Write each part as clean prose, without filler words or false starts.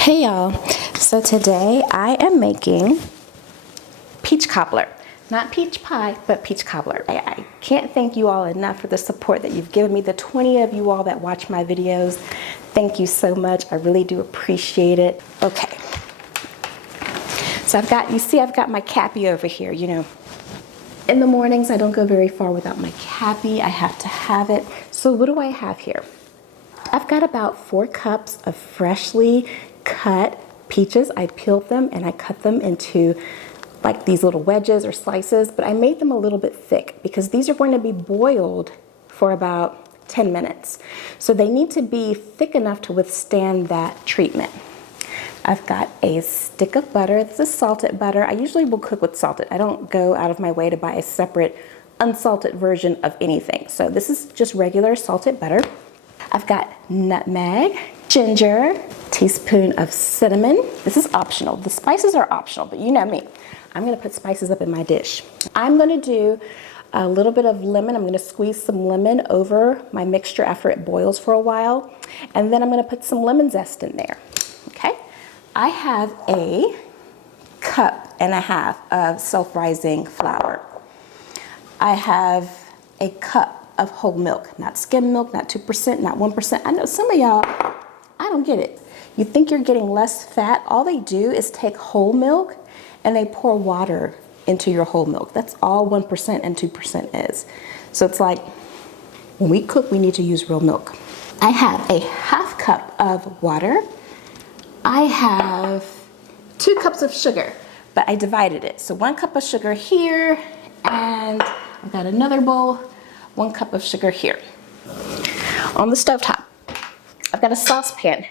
Hey y'all, so today I am making peach cobbler. Not peach pie, but peach cobbler. I can't thank you all enough for the support that you've given me. The 20 of you all that watch my videos, thank you so much. I really do appreciate it. Okay, so I've got my cappy over here, you know. In the mornings, I don't go very far without my cappy. I have to have it. So what do I have here? I've got about 4 cups of freshly cut peaches. I peeled them and I cut them into like these little wedges or slices, but I made them a little bit thick because these are going to be boiled for about 10 minutes. So they need to be thick enough to withstand that treatment. I've got a stick of butter. This is salted butter. I usually will cook with salted. I don't go out of my way to buy a separate unsalted version of anything. So this is just regular salted butter. I've got nutmeg, ginger, teaspoon of cinnamon. This is optional. The spices are optional, but you know me. I'm gonna put spices up in my dish. I'm gonna do a little bit of lemon. I'm gonna squeeze some lemon over my mixture after it boils for a while. And then I'm gonna put some lemon zest in there, okay? I have a cup and a half of self-rising flour. I have a cup of whole milk, not skim milk, not 2%, not 1%. I know some of y'all, I don't get it. You think you're getting less fat. All they do is take whole milk and they pour water into your whole milk. That's all 1% and 2% is. So it's like, when we cook, we need to use real milk. I have a half cup of water. I have 2 cups of sugar, but I divided it. So 1 cup of sugar here, and I've got another bowl, 1 cup of sugar here. On the stovetop, I've got a saucepan.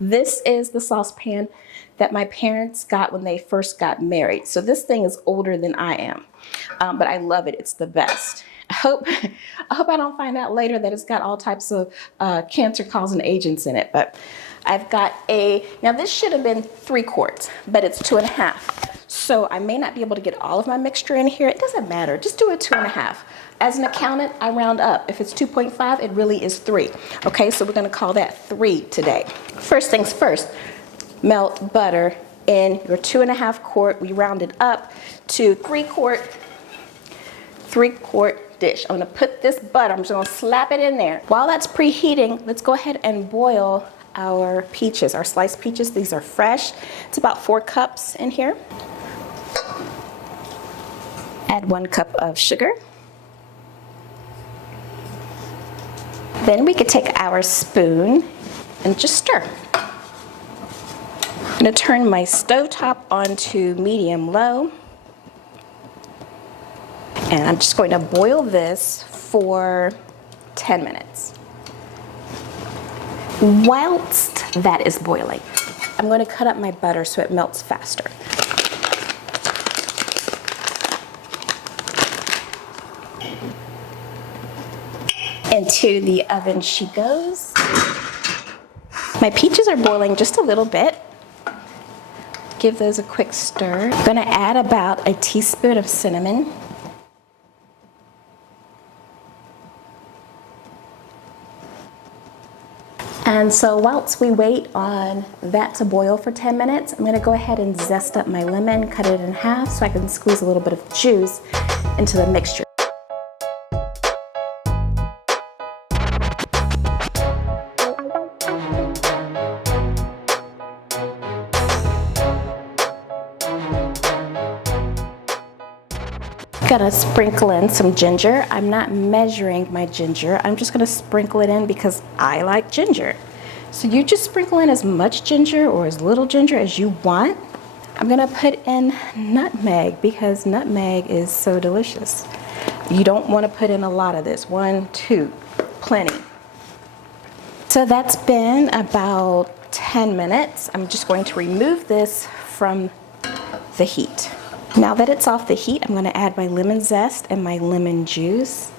This is the saucepan that my parents got when they first got married. So this thing is older than I am, but I love it. It's the best. I hope I don't find out later that it's got all types of cancer-causing agents in it. But I've got now this should have been 3 quarts, but it's 2.5. So I may not be able to get all of my mixture in here. It doesn't matter. Just do a 2.5. As an accountant, I round up. If it's 2.5, it really is 3. Okay, so we're gonna call that 3 today. First things first, melt butter in your 2.5 quart. We round it up to 3 quart dish. I'm gonna put this butter, I'm just gonna slap it in there. While that's preheating, let's go ahead and boil our peaches, our sliced peaches. These are fresh. It's about 4 cups in here. Add 1 cup of sugar. Then we could take our spoon and just stir. I'm gonna turn my stovetop onto medium-low. And I'm just going to boil this for 10 minutes. Whilst that is boiling, I'm going to cut up my butter so it melts faster. Into the oven she goes. My peaches are boiling just a little bit. Give those a quick stir. I'm going to add about a teaspoon of cinnamon. And so whilst we wait on that to boil for 10 minutes, I'm gonna go ahead and zest up my lemon, cut it in half so I can squeeze a little bit of juice into the mixture. Gonna sprinkle in some ginger. I'm not measuring my ginger. I'm just gonna sprinkle it in because I like ginger. So you just sprinkle in as much ginger or as little ginger as you want. I'm gonna put in nutmeg because nutmeg is so delicious. You don't wanna put in a lot of this. 1, 2, plenty. So that's been about 10 minutes. I'm just going to remove this from the heat. Now that it's off the heat, I'm gonna add my lemon zest and my lemon juice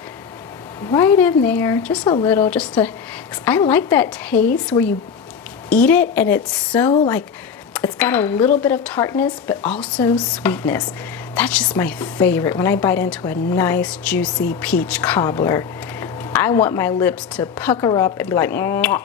right in there, just a little, because I like that taste where you eat it and it's so like, it's got a little bit of tartness, but also sweetness. That's just my favorite. When I bite into a nice, juicy peach cobbler, I want my lips to pucker up and be like, mwah.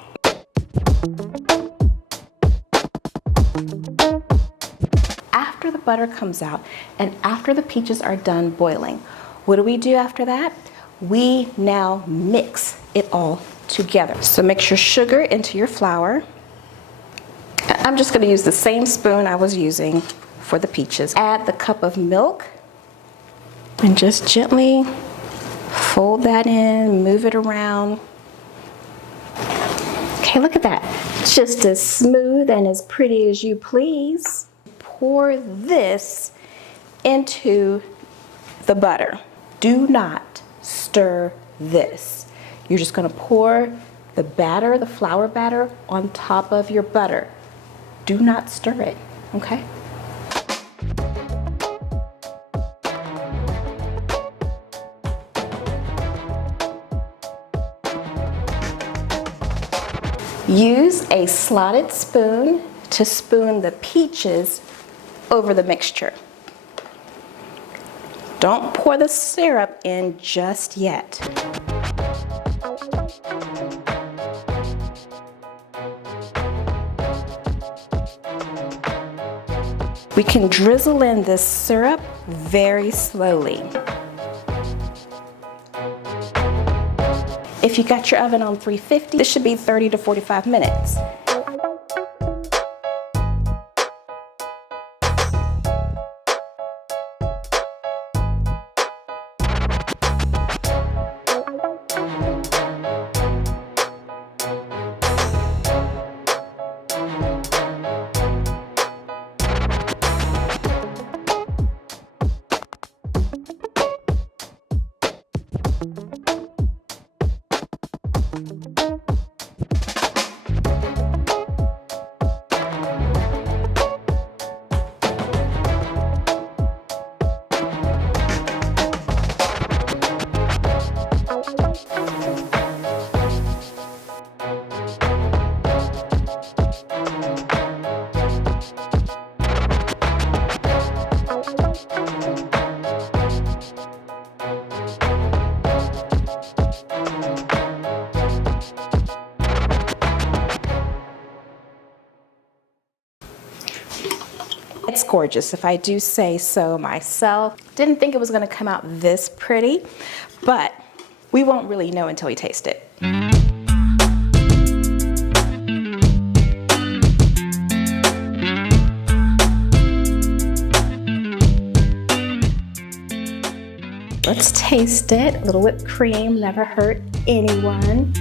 After the butter comes out and after the peaches are done boiling, what do we do after that? We now mix it all together. So mix your sugar into your flour. I'm just going to use the same spoon I was using for the peaches. Add the cup of milk and just gently fold that in, move it around. Okay, look at that. Just as smooth and as pretty as you please. Pour this into the butter. Do not stir this. You're just going to pour the batter, the flour batter, on top of your butter. Do not stir it, okay? Use a slotted spoon to spoon the peaches over the mixture. Don't pour the syrup in just yet. We can drizzle in this syrup very slowly. If you got your oven on 350, this should be 30 to 45 minutes. It's gorgeous, if I do say so myself. Didn't think it was gonna come out this pretty, but we won't really know until we taste it. Let's taste it. A little whipped cream never hurt anyone.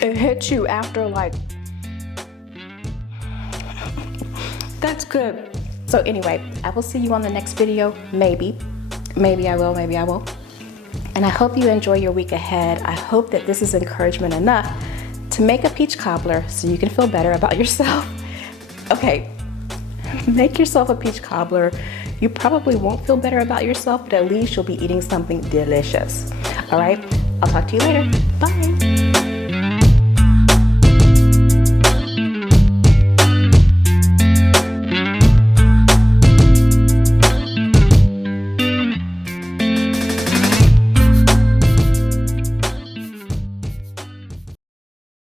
It hits you after like, that's good. So anyway, I will see you on the next video, maybe. Maybe I will, maybe I won't. And I hope you enjoy your week ahead. I hope that this is encouragement enough to make a peach cobbler so you can feel better about yourself. Okay, make yourself a peach cobbler. You probably won't feel better about yourself, but at least you'll be eating something delicious. All right, I'll talk to you later. Bye.